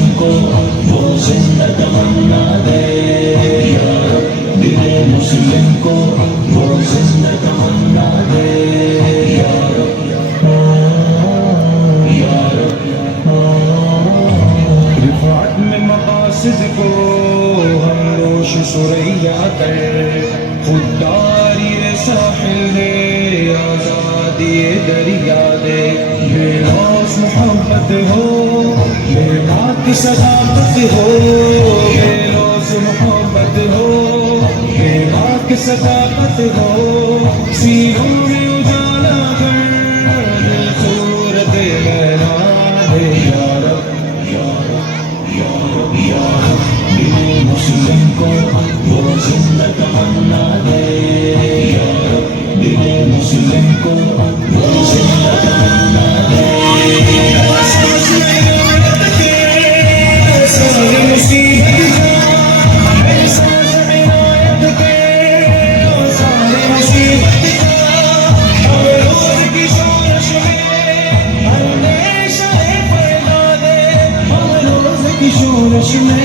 मुस्लिम को वो जिंदा तमन्ना दे, या रब दिले मुस्लिम को वो जिंदा तमन्ना दे, या रब या रब। रिफात में मकासिद को हम नोश सुरैया कर, खुददारी साहिल दे, आजादी दरिया दे। बेलौस मोहब्बत हो, बेमाँ की सदाकत हो, बेलौस मोहब्बत हो, बेमाँ की सदाकत हो। सीनों में उजाला कर दिल सूरत बना दे, या रब या रब या रब या रब दिले मुस्लिम को वो जिंदा तमन्ना दे, या रब दिले मुस्लिम को वो जिंदा तमन्ना दे। सारे मुसीबत एहसास इनायत के, सारे मुसीबत हर रोज की शोरश में हमेशा पैदा दे, हर रोज की शोरश में